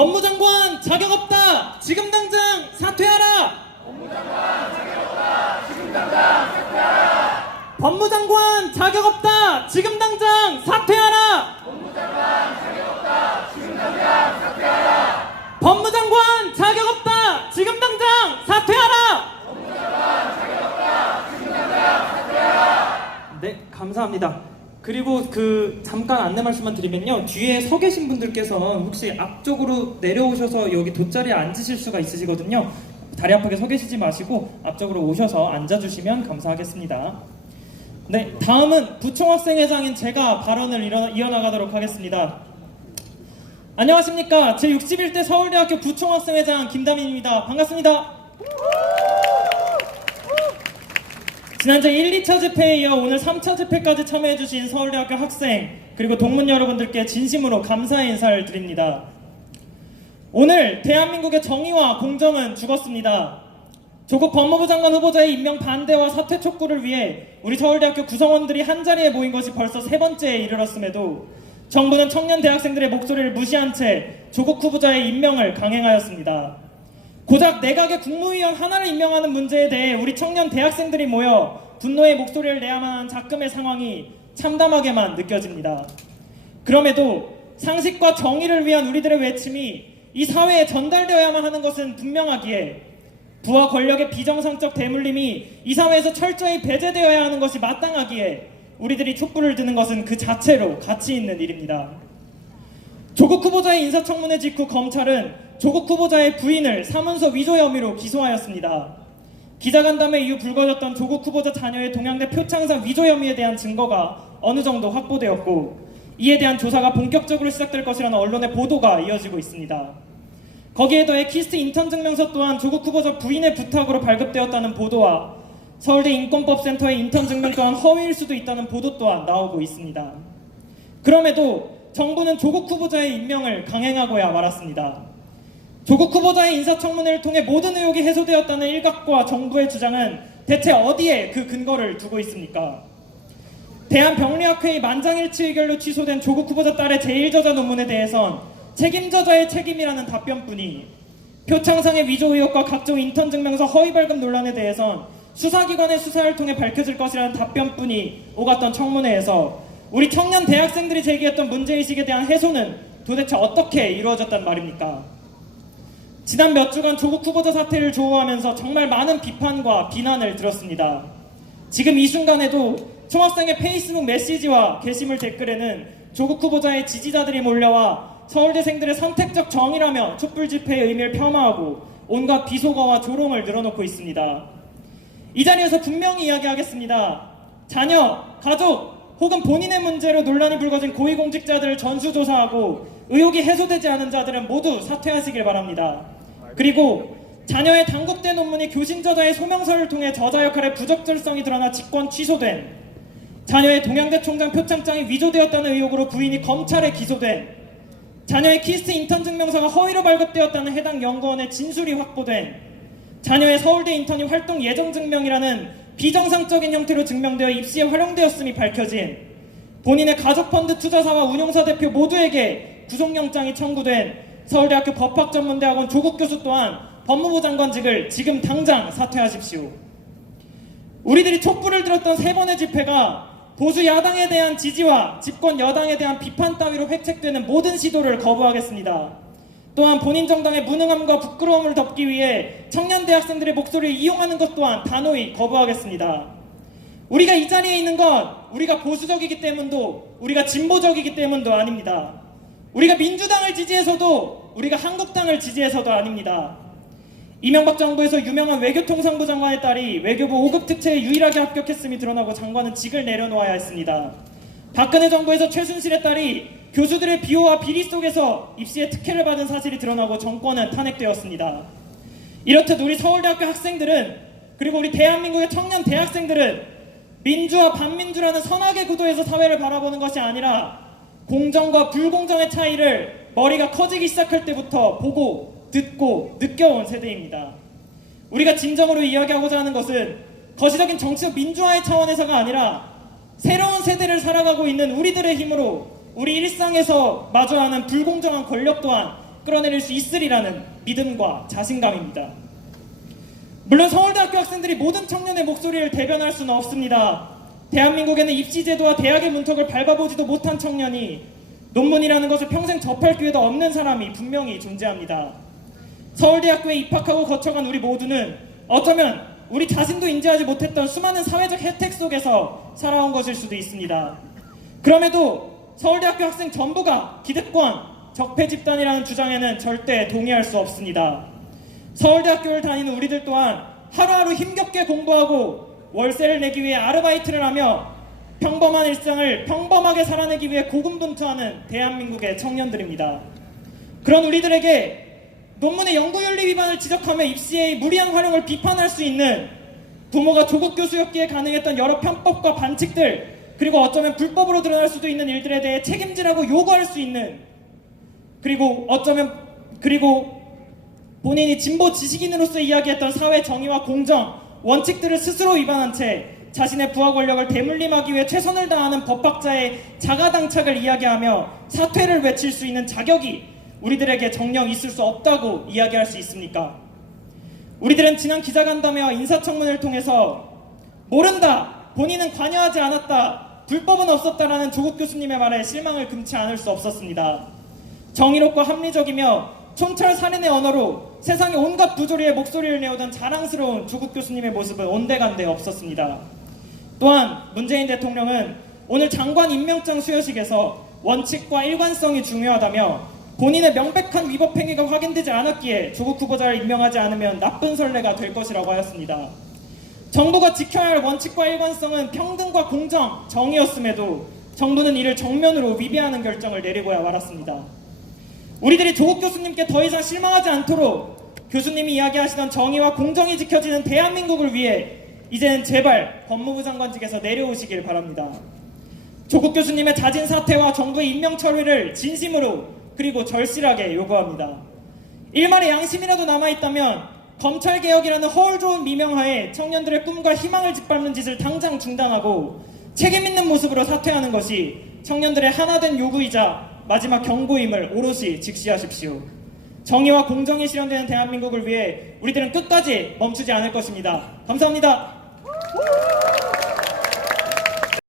법무장관 자격 없다. 지금 당장 사퇴하라. 법무장관 자격 없다. 지금 당장 사퇴하라. 법무장관 자격 없다. 지금 당장 사퇴하라. 네, 감사합니다. 그리고 그 잠깐 안내 말씀만 드리면요. 뒤에 서 계신 분들께서는 혹시 앞쪽으로 내려오셔서 여기 돗자리에 앉으실 수가 있으시거든요. 다리 아프게 서 계시지 마시고 앞쪽으로 오셔서 앉아주시면 감사하겠습니다. 네, 다음은 부총학생회장인 제가 발언을 이어- 이어나가도록 하겠습니다. 안녕하십니까. 제61대 서울대학교 부총학생회장 김다민입니다. 반갑습니다. 지난 제 1, 2차 집회에 이어 오늘 3차 집회까지 참여해주신 서울대학교 학생 그리고 동문 여러분들께 진심으로 감사의 인사를 드립니다. 오늘 대한민국의 정의와 공정은 죽었습니다. 조국 법무부 장관 후보자의 임명 반대와 사퇴 촉구를 위해 우리 서울대학교 구성원들이 한자리에 모인 것이 벌써 세 번째에 이르렀음에도 정부는 청년 대학생들의 목소리를 무시한 채 조국 후보자의 임명을 강행하였습니다. 고작 내각의 국무위원 하나를 임명하는 문제에 대해 우리 청년 대학생들이 모여 분노의 목소리를 내야만 하는 작금의 상황이 참담하게만 느껴집니다. 그럼에도 상식과 정의를 위한 우리들의 외침이 이 사회에 전달되어야만 하는 것은 분명하기에 부와 권력의 비정상적 대물림이 이 사회에서 철저히 배제되어야 하는 것이 마땅하기에 우리들이 촛불을 드는 것은 그 자체로 가치 있는 일입니다. 조국 후보자의 인사청문회 직후 검찰은 조국 후보자의 부인을 사문서 위조 혐의로 기소하였습니다. 기자간담회 이후 불거졌던 조국 후보자 자녀의 동양대 표창장 위조 혐의에 대한 증거가 어느 정도 확보되었고 이에 대한 조사가 본격적으로 시작될 것이라는 언론의 보도가 이어지고 있습니다. 거기에 더해 키스트 인턴 증명서 또한 조국 후보자 부인의 부탁으로 발급되었다는 보도와 서울대 인권법센터의 인턴 증명 또한 허위일 수도 있다는 보도 또한 나오고 있습니다. 그럼에도 정부는 조국 후보자의 임명을 강행하고야 말았습니다. 조국 후보자의 인사청문회를 통해 모든 의혹이 해소되었다는 일각과 정부의 주장은 대체 어디에 그 근거를 두고 있습니까? 대한병리학회의 만장일치 의결로 취소된 조국 후보자 딸의 제1저자 논문에 대해선 책임저자의 책임이라는 답변뿐이 표창상의 위조 의혹과 각종 인턴 증명서 허위 발급 논란에 대해선 수사기관의 수사를 통해 밝혀질 것이라는 답변뿐이 오갔던 청문회에서 우리 청년 대학생들이 제기했던 문제의식에 대한 해소는 도대체 어떻게 이루어졌단 말입니까? 지난 몇 주간 조국 후보자 사태를 조우하면서 정말 많은 비판과 비난을 들었습니다. 지금 이 순간에도 총학생의 페이스북 메시지와 게시물 댓글에는 조국 후보자의 지지자들이 몰려와 서울대생들의 선택적 정의라며 촛불 집회의 의미를 폄하하고 온갖 비속어와 조롱을 늘어놓고 있습니다. 이 자리에서 분명히 이야기하겠습니다. 자녀, 가족, 혹은 본인의 문제로 논란이 불거진 고위공직자들을 전수조사하고 의혹이 해소되지 않은 자들은 모두 사퇴하시길 바랍니다. 그리고 자녀의 당국된 논문이 교신 저자의 소명서를 통해 저자 역할의 부적절성이 드러나 직권 취소된 자녀의 동양대 총장 표창장이 위조되었다는 의혹으로 부인이 검찰에 기소된 자녀의 키스트 인턴 증명서가 허위로 발급되었다는 해당 연구원의 진술이 확보된 자녀의 서울대 인턴이 활동 예정 증명이라는 비정상적인 형태로 증명되어 입시에 활용되었음이 밝혀진 본인의 가족펀드 투자사와 운용사 대표 모두에게 구속영장이 청구된 서울대학교 법학전문대학원 조국 교수 또한 법무부 장관직을 지금 당장 사퇴하십시오. 우리들이 촛불을 들었던 세 번의 집회가 보수 야당에 대한 지지와 집권 여당에 대한 비판 따위로 획책되는 모든 시도를 거부하겠습니다. 또한 본인 정당의 무능함과 부끄러움을 덮기 위해 청년 대학생들의 목소리를 이용하는 것 또한 단호히 거부하겠습니다. 우리가 이 자리에 있는 건 우리가 보수적이기 때문도 우리가 진보적이기 때문도 아닙니다. 우리가 민주당을 지지해서도 우리가 한국당을 지지해서도 아닙니다. 이명박 정부에서 유명한 외교통상부 장관의 딸이 외교부 5급 특채에 유일하게 합격했음이 드러나고 장관은 직을 내려놓아야 했습니다. 박근혜 정부에서 최순실의 딸이 교수들의 비호와 비리 속에서 입시에 특혜를 받은 사실이 드러나고 정권은 탄핵되었습니다. 이렇듯 우리 서울대학교 학생들은 그리고 우리 대한민국의 청년 대학생들은 민주와 반민주라는 선악의 구도에서 사회를 바라보는 것이 아니라 공정과 불공정의 차이를 머리가 커지기 시작할 때부터 보고 듣고 느껴온 세대입니다. 우리가 진정으로 이야기하고자 하는 것은 거시적인 정치적 민주화의 차원에서가 아니라 새로운 세대를 살아가고 있는 우리들의 힘으로 우리 일상에서 마주하는 불공정한 권력 또한 끌어내릴 수 있으리라는 믿음과 자신감입니다. 물론 서울대학교 학생들이 모든 청년의 목소리를 대변할 수는 없습니다. 대한민국에는 입시 제도와 대학의 문턱을 밟아보지도 못한 청년이 논문이라는 것을 평생 접할 기회도 없는 사람이 분명히 존재합니다. 서울대학교에 입학하고 거쳐간 우리 모두는 어쩌면 우리 자신도 인지하지 못했던 수많은 사회적 혜택 속에서 살아온 것일 수도 있습니다. 그럼에도 서울대학교 학생 전부가 기득권, 적폐 집단이라는 주장에는 절대 동의할 수 없습니다. 서울대학교를 다니는 우리들 또한 하루하루 힘겹게 공부하고 월세를 내기 위해 아르바이트를 하며 평범한 일상을 평범하게 살아내기 위해 고군분투하는 대한민국의 청년들입니다. 그런 우리들에게 논문의 연구윤리 위반을 지적하며 입시의 무리한 활용을 비판할 수 있는 부모가 조국 교수였기에 가능했던 여러 편법과 반칙들 그리고 어쩌면 불법으로 드러날 수도 있는 일들에 대해 책임지라고 요구할 수 있는 그리고 어쩌면 그리고 본인이 진보 지식인으로서 이야기했던 사회 정의와 공정 원칙들을 스스로 위반한 채 자신의 부하 권력을 대물림하기 위해 최선을 다하는 법학자의 자가당착을 이야기하며 사퇴를 외칠 수 있는 자격이 우리들에게 정령 있을 수 없다고 이야기할 수 있습니까? 우리들은 지난 기자간담회와 인사청문회를 통해서 모른다, 본인은 관여하지 않았다, 불법은 없었다라는 조국 교수님의 말에 실망을 금치 않을 수 없었습니다. 정의롭고 합리적이며 촌철 살인의 언어로 세상의 온갖 부조리의 목소리를 내오던 자랑스러운 조국 교수님의 모습은 온데간데 없었습니다. 또한 문재인 대통령은 오늘 장관 임명장 수여식에서 원칙과 일관성이 중요하다며 본인의 명백한 위법 행위가 확인되지 않았기에 조국 후보자를 임명하지 않으면 나쁜 선례가 될 것이라고 하였습니다. 정부가 지켜야 할 원칙과 일관성은 평등과 공정, 정의였음에도 정부는 이를 정면으로 위배하는 결정을 내리고야 말았습니다. 우리들이 조국 교수님께 더 이상 실망하지 않도록 교수님이 이야기하시던 정의와 공정이 지켜지는 대한민국을 위해 이제는 제발 법무부 장관직에서 내려오시길 바랍니다. 조국 교수님의 자진 사퇴와 정부의 임명 처리를 진심으로 그리고 절실하게 요구합니다. 일말의 양심이라도 남아있다면 검찰 개혁이라는 허울 좋은 미명하에 청년들의 꿈과 희망을 짓밟는 짓을 당장 중단하고 책임 있는 모습으로 사퇴하는 것이 청년들의 하나된 요구이자 마지막 경고임을 오롯이 직시하십시오. 정의와 공정이 실현되는 대한민국을 위해 우리들은 끝까지 멈추지 않을 것입니다. 감사합니다. Uh!